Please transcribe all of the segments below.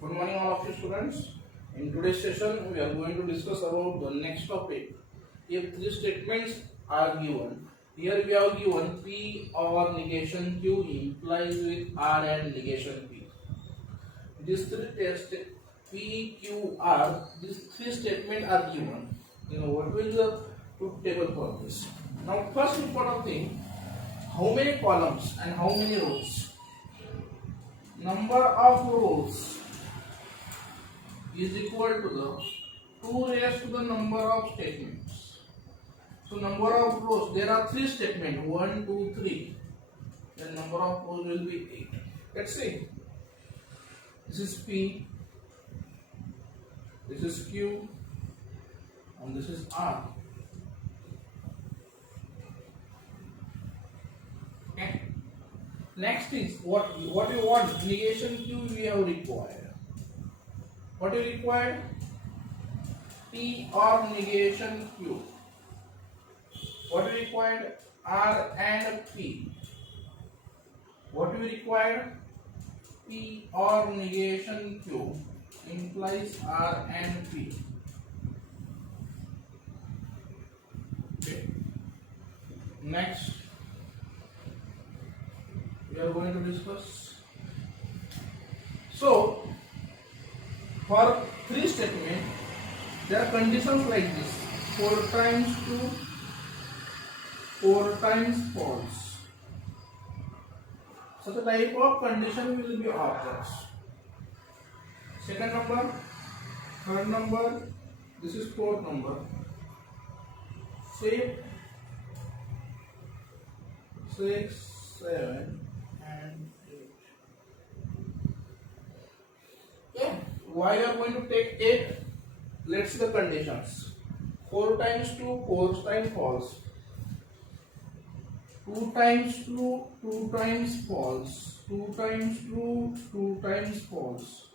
Good morning, all of you students. In today's session, we are going to discuss about the next topic. If three statements are given, here we have given P or negation Q implies with R and negation P. These three tests P, Q, R. These three statements are given. What will the truth table for this? Now, first important thing: how many columns and how many rows? Number of rows is equal to the 2 raised to the number of statements. So number of rows, there are 3 statements, 1, 2, 3. Then number of rows will be 8. Let's see. This is P, this is Q, and this is R. Okay. Next is what you want? Negation Q we have required. What you required? P or negation Q. What you required? R and P. What you required? P or negation Q implies R and P. Okay. Next, we are going to discuss. So, for 3 statements, there are conditions like this: 4 times true, 4 times false. Such a type of condition will be objects. Second number, third number, this is fourth number. Fifth, 6, 7, and 8. Okay. Why you are going to take 8? Let's see the conditions. 4 times true, 4 times false. 2 times true, 2 times false. 2 times true, 2 times false.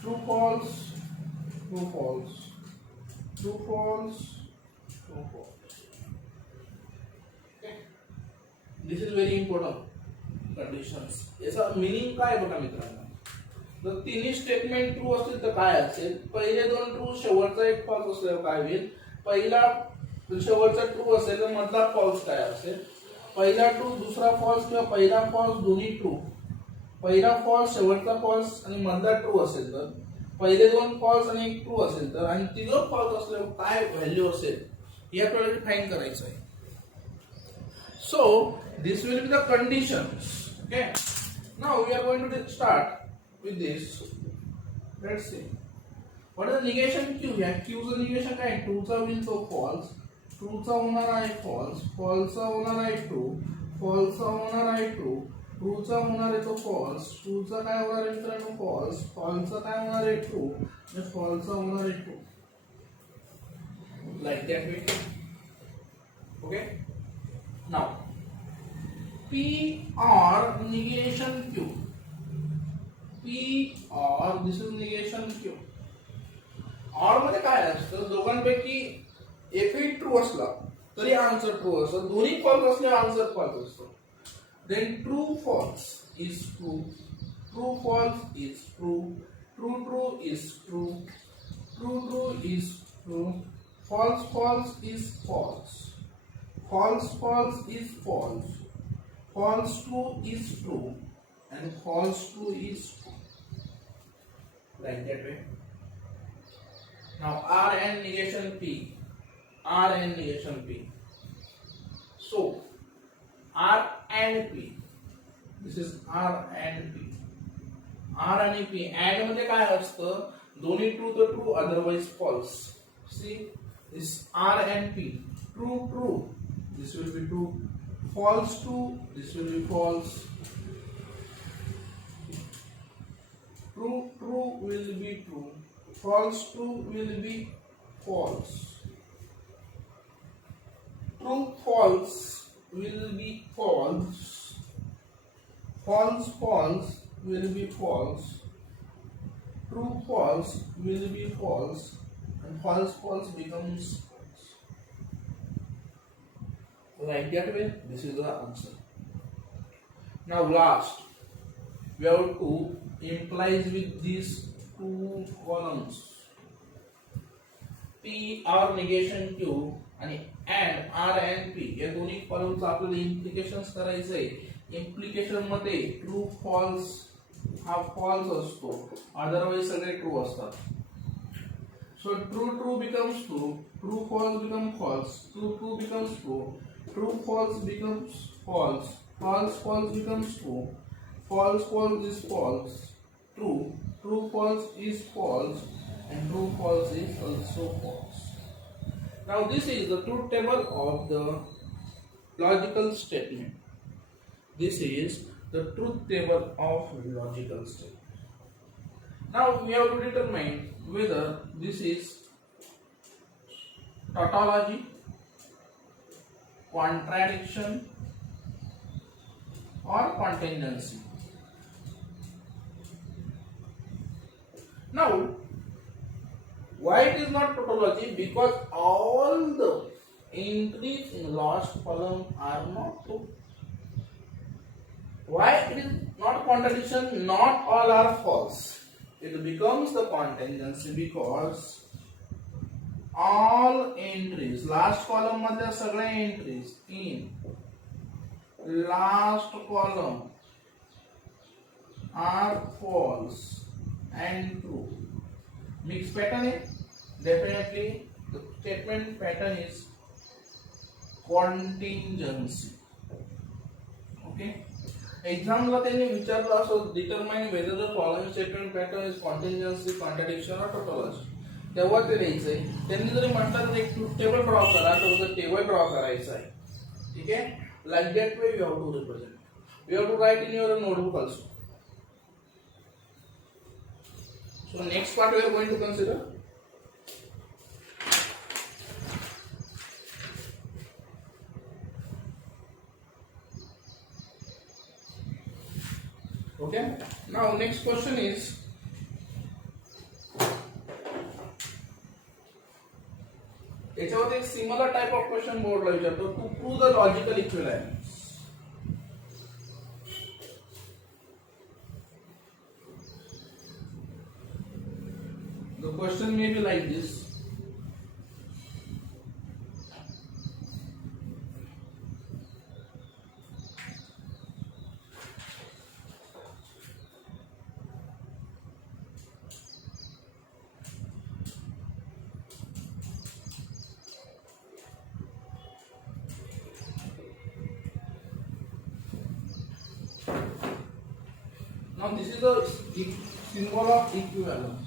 True, false, true, false. True, false, true, false. Okay. This is very important conditions. याचा meaning काय बघा मित्रांनो. जर तिन्ही statement true असतील तर काय असेल? पहिले 2 ट्रू, शेवटचा एक फॉल्स असल्यावर काय होईल? पहिला शेवटचा ट्रू असेल तर मधला फॉल्स काय असेल? पहिला ट्रू, दुसरा फॉल्स किंवा पहिला फॉल्स दोन्ही ट्रू. पहिला फॉल्स, शेवटचा फॉल्स आणि मधला ट्रू असेल तर, पहिले 2 फॉल्स आणि एक ट्रू असेल तर, आणि तिघं फॉल्स असल्यावर काय व्हॅल्यू असेल हे आपल्याला डिफाइन करायचं आहे. So this will be the conditions. Okay. Now we are going to start with this. Let's see. What is the negation Q? Yeah, Q चा negation काय? True चा होईल तो false. True चा होणार आहे false. False चा होणार आहे true. False चा होणार आहे true. True चा होणार आहे तो false. True चा काय होणार आहे मित्रांनो? False. False चा काय होणार आहे true. आणि false चा होणार आहे true. Like that way. Okay. Now, P or negation Q. P or this is negation Q. or मध्ये काय असतं? दोघांपैकी एकही ट्रू असला तरी आन्सर ट्रू असतो. दोन्ही फॉल्स असल्यावर आन्सर फॉल्स असतो. Then true false is true. True false is true. True true is true. True true is true. False false is false. False false is false. False true is true. And false true is true. Like that way. Now R and negation P. R and negation P. So R and P. This is R and P. R and P. And मध्ये काय असतं? दोन्ही true तर true, otherwise false. See, this R and P. True true. This will be true. False true. This will be false. True true will be true. False true will be false. True false will be false. False false will be false. True false will be false. And false false becomes Like that way, this is the answer. Now last, we have to implies with these two columns P or negation Q आणि and R and P या दोन्ही कॉलमचं आपल्याला implications करायचंय. Implication मध्ये true false हा false असतो, otherwise सगळे true असतात. So true becomes true false becomes false, true becomes true false becomes false, false becomes true, false is false, true false is false, and true false is also false. Now this is the truth table of the logical statement. This is the truth table of logical statement. Now we have to determine whether this is tautology, contradiction, or contingency. Now, why it is not tautology? Because all the entries in last column are not true. Why it is not contradiction? Not all are false. It becomes the contingency because all entries, last column मध्ये सगळे entries in last column are false and true. Mixed pattern है, definitely the statement pattern is contingency. Okay. एक्झामला त्यांनी विचारलं असं determine whether the following statement pattern is contingency, contradiction or tautology, तेव्हा ते द्यायचंय. त्यांनी जरी म्हटलं तर एक ट्रूथ टेबल ड्रॉ करा, तर टेबल ड्रॉ करायचं आहे. ठीक आहे. Like that way you have to represent, you have to write in your notebook also. So next part we are going to consider. Okay. Now next question is, याच्यावर एक similar type of question बोर्डला विचारतो, to prove the logical equivalence. The question may be like this. Now this is the symbol of equivalence.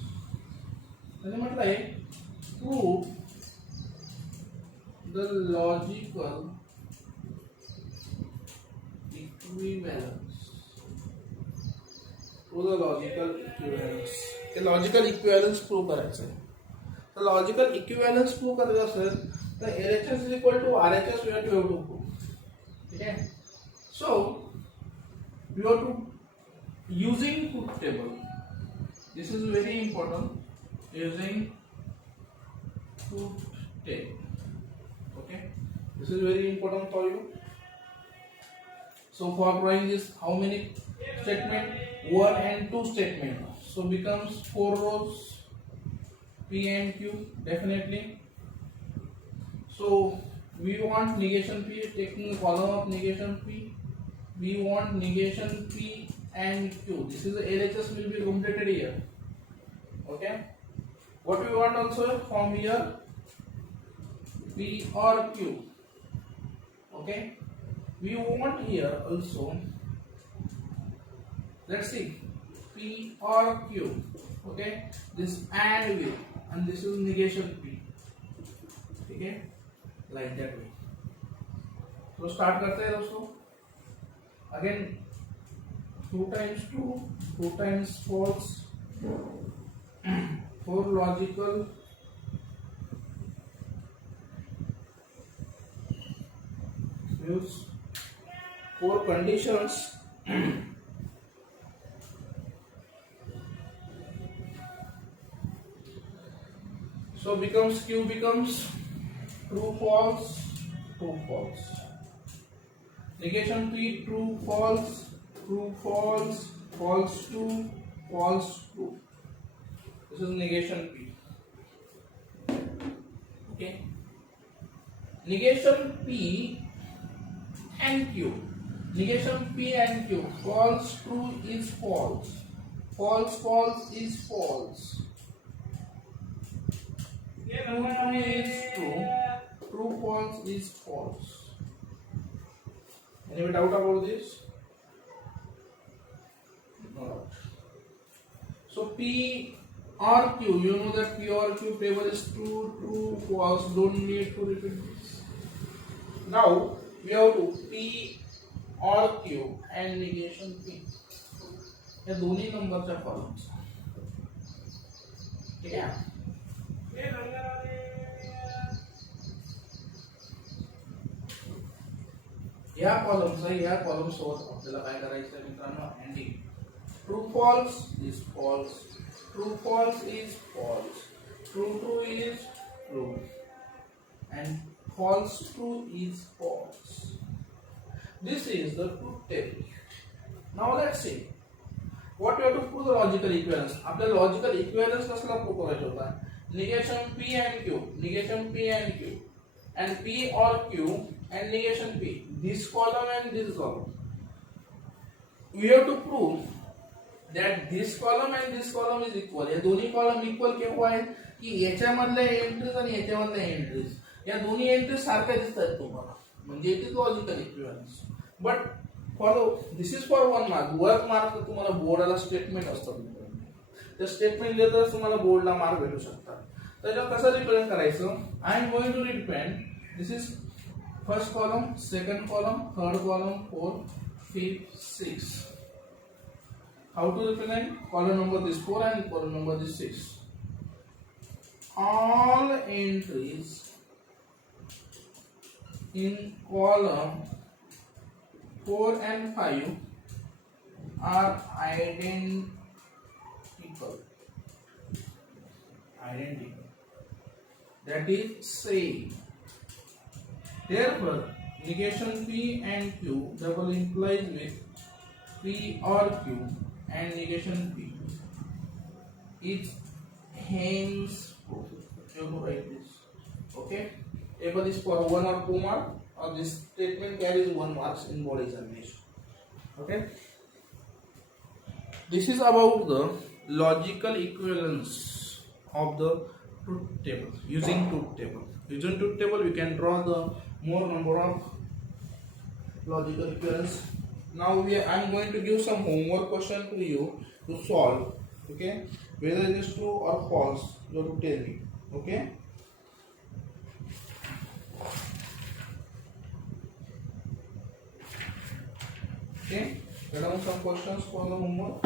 त्याने म्हटलं आहे prove the logical equivalence. Prove the logical equivalence. हे logical equivalence prove करायचं आहे. तर logical equivalence prove करायचं असेल तर LHS is equal to RHS we have to prove. ठीक आहे. So we have to using truth table. This is very important. Using truth table. Okay. This is very important for you. So for drawing this, how many statement? 1 and 2 statement. So becomes 4 rows. P and Q definitely. So we want negation P, taking the column of negation P. We want negation P and Q. This is the LHS will be rotated here. Okay. What we want also from here, P or Q. Okay. We want here also, let's see, P or Q. Okay. This and with, and this is negation P. Okay. Like that way. So start करते हैं दोस्तों. Again 2 times 2, 2 times false, 4 logical, use 4 conditions, so becomes Q becomes true false, true false. Negation P, true, false, false, true, false, true. This is negation P. Okay. Negation P and Q. Negation P and Q. False, true is false. False, false is false. True, true is true. True, false is false. Any doubt about this? No doubt. So P or Q, you know that P or Q table is true, true, false. Don't need to repeat this. Now we have to P or Q and negation P. या दोन्ही नंबरच्या columns. ठीक आहे. या column सोबत आपल्याला काय करायचं आहे मित्रांनो? Anding. True false is false, true false is false, true true is true, and false true is false. This is the truth table. Now let's see what we have to prove the logical equivalence. आपल्याला logical equivalence कसला prove करायचा होता? Negation P and Q, negation P and Q, and P or Q and negation P. This column and this column. We have to prove that this column and this column is equal. या दोन्ही column equal केव्हा आहेत की याच्यामधल्या entries आणि याच्यामधल्या entries या दोन्ही entries सारख्या दिसतात तुम्हाला, म्हणजे it is logical equivalence. But follow this is for 1 mark. Work mark तुम्हाला बोर्डाला स्टेटमेंट असतात, त्या स्टेटमेंट देताच तुम्हाला बोर्डला मार्क भेटू शकतात. त्याच्यात कसं रिप्रेझेंट करायचं? I am going to represent this is first column, second column, third column, fourth, fifth, sixth. How to represent? Column number this 4 and column number this 6. All entries in column 4 and 5 are identical. That is same. Therefore, negation P and Q double implies with P or Q and negation P. It hence proof. You have to write this. Okay. Table is for 1 or 2 mark, or this statement carries 1 marks in board examination. Okay. This is about the logical equivalence of the truth table. Using truth table. Using truth table, we can draw the more number of logical equivalence. Now I am going to give some homework question to you to solve. Okay, whether it is true or false, you have to tell me. Okay. Okay, write down some questions for the homework.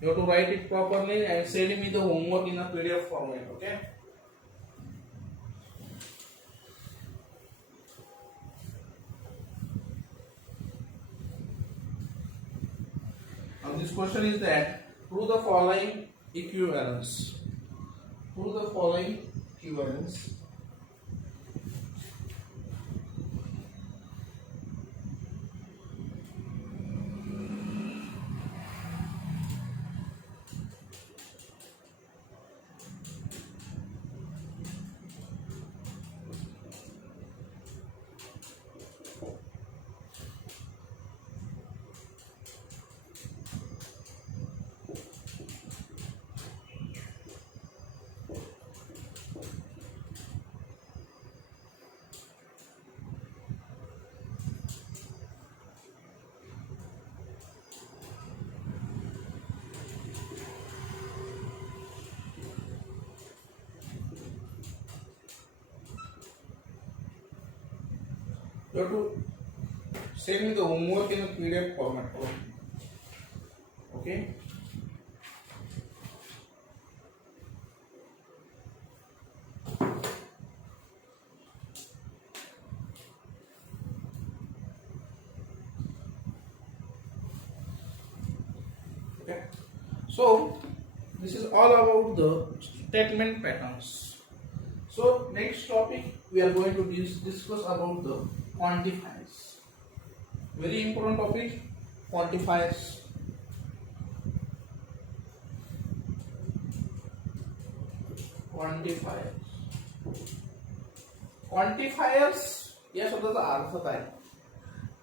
You have to write it properly and send me the homework in a PDF format. Okay. Now this question is that prove the following equivalence. Prove the following equivalence. You have to send me the homework in a PDF format. Okay. Okay. So this is all about the statement patterns. So next topic we are going to discuss about the quantifiers. Very important topic, quantifiers. Quantifiers या शब्दाचा अर्थ काय?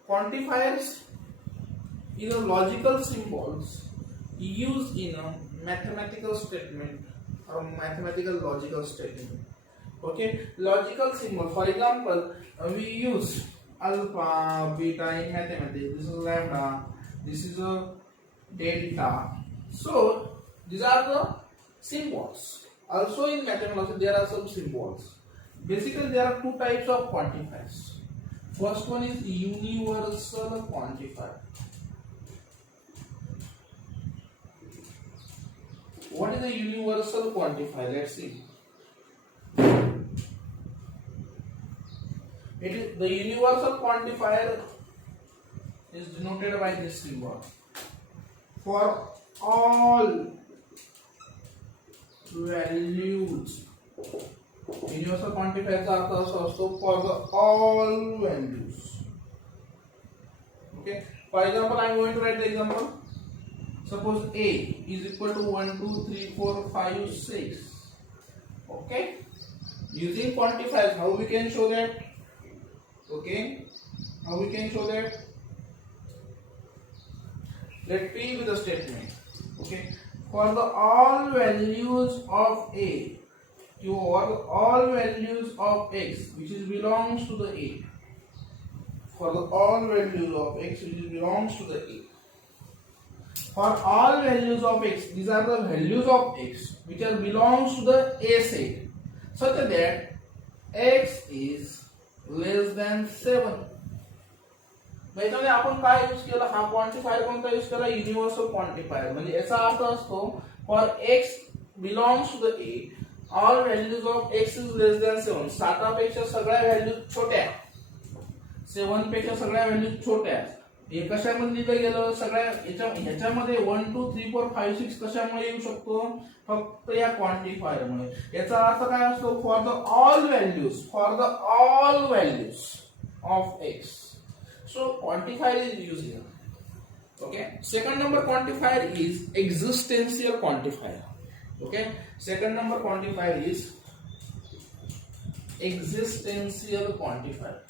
Quantifiers is a logical symbols used in a mathematical statement or mathematical logical statement. Okay, logical symbol. For example, we use alpha, beta in mathematics. This is lambda. This is a delta. So these are the symbols. Also in mathematics there are some symbols. Basically there are two types of quantifiers. First one is universal quantifier. What is a universal quantifier? Let's see. It is the universal quantifier is denoted by this symbol. For all values, universal quantifier चा अर्थ असा असतो for the all values. Okay. For example, I am going to write the example. Suppose A is equal to 1, 2, 3, 4, 5, 6. Okay. Using quantifiers, how we can show that? Okay. How we can show that? Let P be the statement. Okay. For the all values of A, for all values of X which is belongs to the A. For the all values of X which belongs to the A. For all values of X, these are the values of X which are belongs to the A set, such that X is less than 7. याच्यामध्ये आपण काय use केला? हा quantifier कोणता use केला? Universal quantifier. म्हणजे याचा अर्थ असतो for x belongs to the A, all values of x is less than 7. 7 पेक्षा सगळ्या व्हॅल्यूज छोट्या, 7 पेक्षा सगळ्या व्हॅल्यूज छोट्या. हे कशामध्ये लिहिलं गेलं? सगळ्या ह्याच्यामध्ये 1 2 3 4 5 6 कशामुळे येऊ शकतो? फक्त या क्वांटिफायर मुळे. याचा अर्थ काय असतो? For the all values, for the all values of x. So quantifier is used here. Okay. Second number quantifier is existential quantifier. Okay. Second number quantifier is existential quantifier.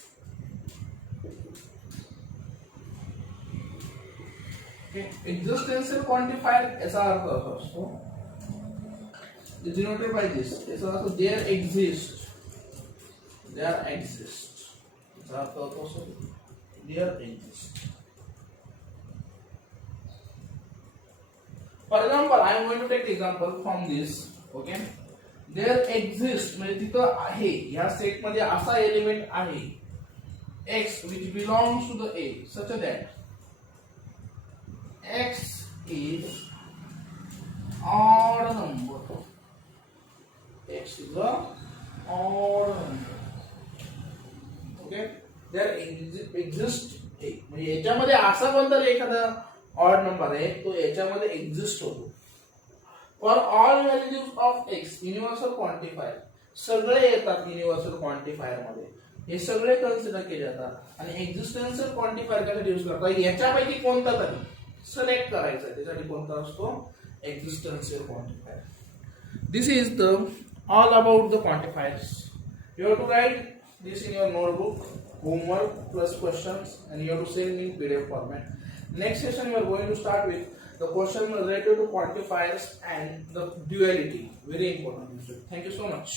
Okay. Existential quantifier ऐसा अर्थ असतो. Denoted by this. ऐसा अर्थ there exists. There exists. ऐसा अर्थ असतो. There exists. For example, I am going to take the example from this. Okay. There exists म्हणजे तिथं आहे, या set मध्ये असा एलिमेंट आहे x which belongs to the A, such that x is odd number. X is a odd number. Okay. There exists A. म्हणजे याच्यामध्ये असा कोणता एखादा ऑड नंबर आहे तो याच्यामध्ये एक्झिस्ट होतो. For all values of x, universal quantifier सगळे येतात युनिव्हर्सल क्वांटिफायर मध्ये. हे सगळे कन्सिडर केले जातात. आणि एक्झिस्टेन्शियल क्वांटिफायर कशासाठी यूज करतात? याच्यापैकी कोणता तरी सिलेक्ट करायचा, त्यासाठी कोणता असतो? Existential quantifier. This is the all about the quantifiers. You have to write this in your notebook, homework plus questions, and you have to send me in PDF format. Next session we are going to start with the question related to quantifiers and the duality. Very important. Thank you so much.